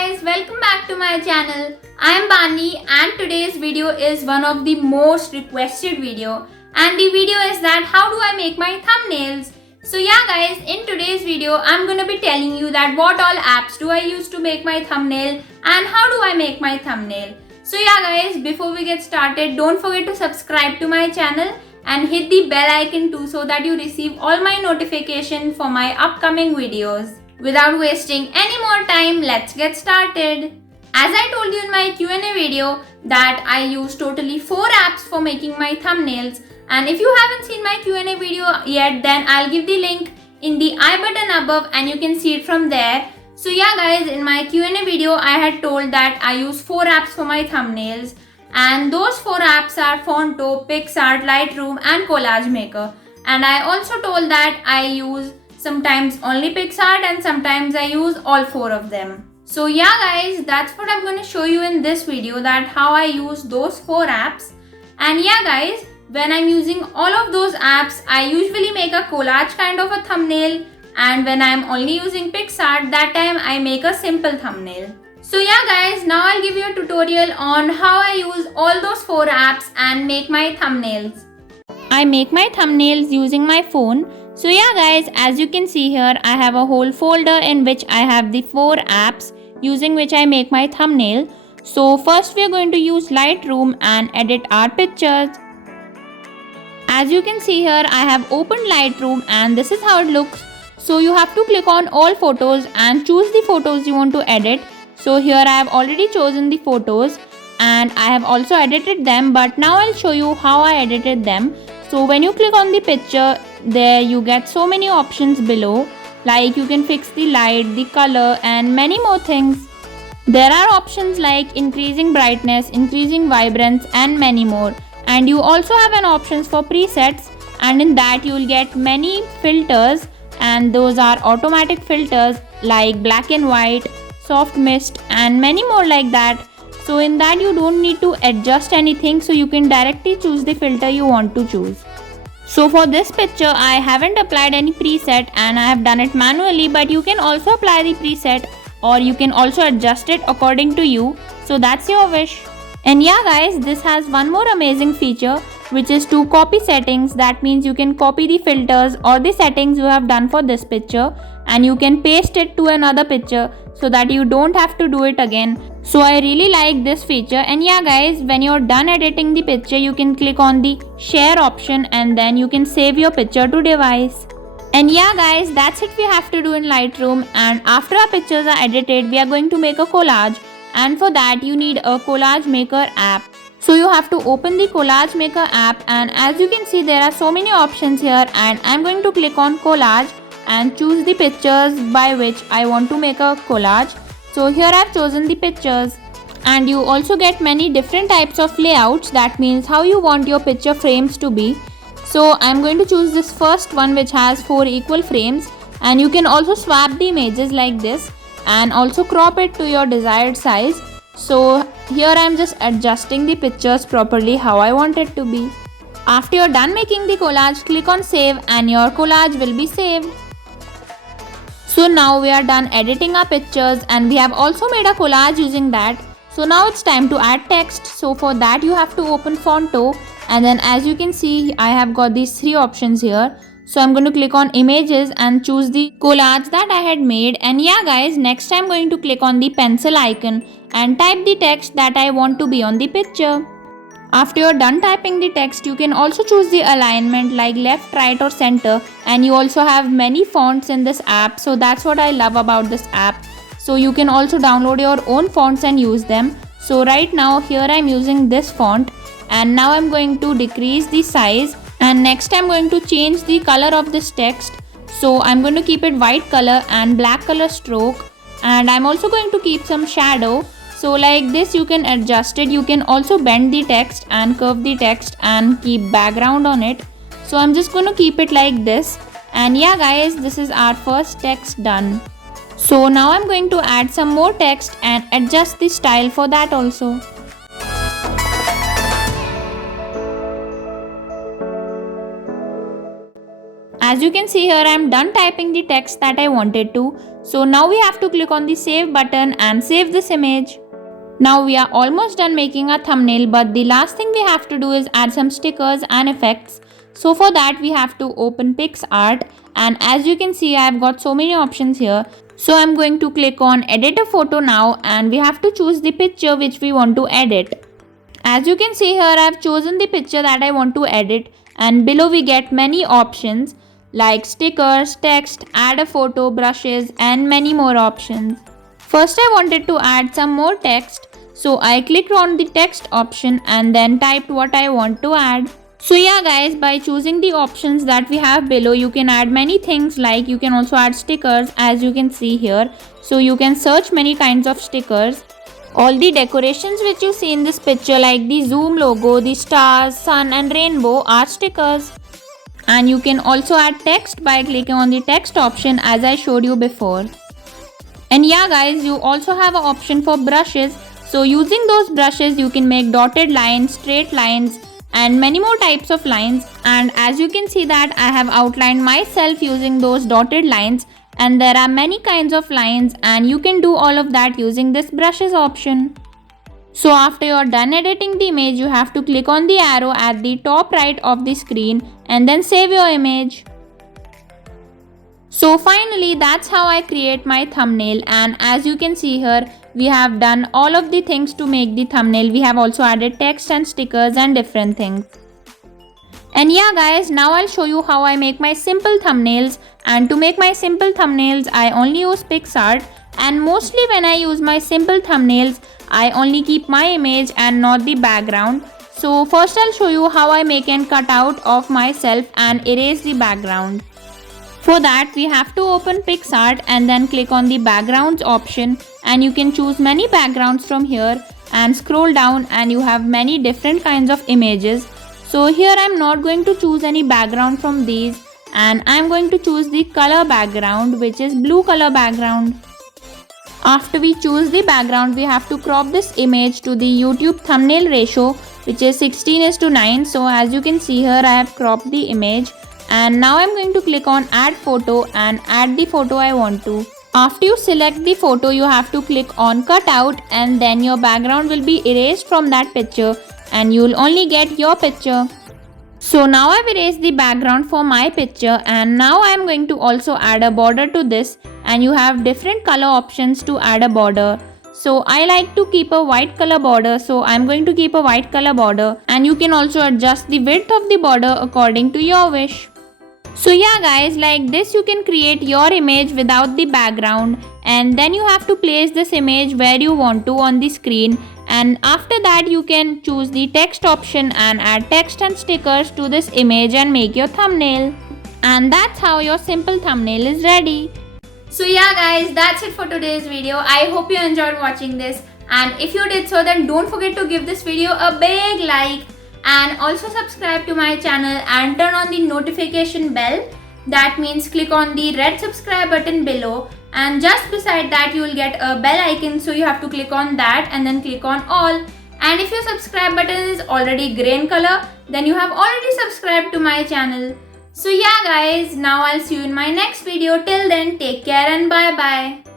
guys, welcome back to my channel. I am Bani and today's video is one of the most requested video, and the video is that how do I make my thumbnails. So yeah guys, in today's video I'm gonna be telling you that what all apps do I use to make my thumbnail and how do I make my thumbnail. So yeah guys, before we get started, don't forget to subscribe to my channel and hit the bell icon too so that you receive all my notifications for my upcoming videos. Without wasting any more time, let's get started. As I told you in my Q&A video that I use totally 4 apps for making my thumbnails, and if you haven't seen my Q&A video yet, then I'll give the link in the I button above and you can see it from there. So yeah guys, in my Q&A video I had told that I use 4 apps for my thumbnails, and those 4 apps are Fonto, PicsArt, Lightroom and Collage Maker. And I also told that I use sometimes only PicsArt and sometimes I use all 4 of them. So yeah guys, that's what I'm going to show you in this video, that how I use those 4 apps. And yeah guys, when I'm using all of those apps, I usually make a collage kind of a thumbnail, and when I'm only using PicsArt, that time I make a simple thumbnail. So yeah guys, now I'll give you a tutorial on how I use all those 4 apps and make my thumbnails. I make my thumbnails using my phone. So yeah guys, as you can see here, I have a whole folder in which I have the 4 apps using which I make my thumbnail. So first we are going to use Lightroom and edit our pictures. As you can see here, I have opened Lightroom and this is how it looks. So you have to click on all photos and choose the photos you want to edit. So here I have already chosen the photos and I have also edited them, but now I'll show you how I edited them. So when you click on the picture, there you get so many options below, like you can fix the light, the color and many more things. There are options like increasing brightness, increasing vibrance and many more. And you also have an options for presets, and in that you will get many filters, and those are automatic filters like black and white, soft mist and many more like that. So in that you don't need to adjust anything, so you can directly choose the filter you want to choose. So for this picture I haven't applied any preset and I have done it manually, but you can also apply the preset or you can also adjust it according to you. So that's your wish. And yeah guys, this has one more amazing feature, which is to copy settings. That means you can copy the filters or the settings you have done for this picture and you can paste it to another picture so that you don't have to do it again. So I really like this feature. And yeah guys, when you're done editing the picture, you can click on the share option and then you can save your picture to device. And yeah guys, that's it we have to do in Lightroom. And after our pictures are edited, we are going to make a collage, and for that you need a Collage Maker app. So you have to open the Collage Maker app, and as you can see there are so many options here, and I'm going to click on collage and choose the pictures by which I want to make a collage. So here I've chosen the pictures, and you also get many different types of layouts. That means how you want your picture frames to be. So I'm going to choose this first one which has 4 equal frames, and you can also swap the images like this and also crop it to your desired size. So here I'm just adjusting the pictures properly how I want it to be. After you're done making the collage, click on save and your collage will be saved. So now we are done editing our pictures and we have also made a collage using that. So now it's time to add text. So for that you have to open Fonto, and then as you can see I have got these 3 options here. So I'm going to click on images and choose the collage that I had made. And yeah guys, next I'm going to click on the pencil icon and type the text that I want to be on the picture. After you're done typing the text, you can also choose the alignment like left, right or center, and you also have many fonts in this app. So that's what I love about this app. So you can also download your own fonts and use them. So right now here I'm using this font, and now I'm going to decrease the size, and next I'm going to change the color of this text. So I'm going to keep it white color and black color stroke, and I'm also going to keep some shadow. So like this you can adjust it. You can also bend the text and curve the text and keep background on it. So I'm just going to keep it like this. And yeah guys, this is our first text done. So now I'm going to add some more text and adjust the style for that also. as you can see here, I am done typing the text that I wanted to. So now we have to click on the save button and save this image. Now we are almost done making a thumbnail, but the last thing we have to do is add some stickers and effects. So for that we have to open PicsArt, and as you can see I have got so many options here. So I'm going to click on edit a photo now, and we have to choose the picture which we want to edit. As you can see here, I have chosen the picture that I want to edit, and below we get many options like stickers, text, add a photo, brushes and many more options. First I wanted to add some more text, so I clicked on the text option and then typed what I want to add. So yeah guys, by choosing the options that we have below, you can add many things, like you can also add stickers as you can see here. So you can search many kinds of stickers. All the decorations which you see in this picture, like the Zoom logo, the stars, sun and rainbow, are stickers. And you can also add text by clicking on the text option as I showed you before. And yeah guys, you also have an option for brushes. So using those brushes you can make dotted lines, straight lines and many more types of lines. And as you can see that I have outlined myself using those dotted lines, and there are many kinds of lines, and you can do all of that using this brushes option. So after you're done editing the image, you have to click on the arrow at the top right of the screen and then save your image. So finally, that's how I create my thumbnail, and as you can see here, we have done all of the things to make the thumbnail. We have also added text and stickers and different things. And yeah guys, now I'll show you how I make my simple thumbnails. And to make my simple thumbnails, I only use PicsArt, and mostly when I use my simple thumbnails, I only keep my image and not the background. So first I'll show you how I make a cutout of myself and erase the background. For that we have to open PicsArt and then click on the backgrounds option, and you can choose many backgrounds from here and scroll down and you have many different kinds of images. So here I'm not going to choose any background from these, and I'm going to choose the color background, which is blue color background. After we choose the background, we have to crop this image to the YouTube thumbnail ratio, which is 16:9. So as you can see here, I have cropped the image. And now I'm going to click on add photo and add the photo I want to. After you select the photo, you have to click on cutout, and then your background will be erased from that picture and you'll only get your picture. So now I've erased the background for my picture, and now I'm going to also add a border to this, and you have different color options to add a border. So I like to keep a white color border, so I'm going to keep a white color border, and you can also adjust the width of the border according to your wish. So yeah guys, like this you can create your image without the background, and then you have to place this image where you want to on the screen, and after that you can choose the text option and add text and stickers to this image and make your thumbnail. And that's how your simple thumbnail is ready. So yeah guys, that's it for today's video. I hope you enjoyed watching this, and if you did so, then don't forget to give this video a big like. And also subscribe to my channel and turn on the notification bell. That means click on the red subscribe button below, and just beside that you will get a bell icon, so you have to click on that and then click on all. And if your subscribe button is already grey in color, then you have already subscribed to my channel. So yeah guys, now I'll see you in my next video. Till then, take care and bye bye.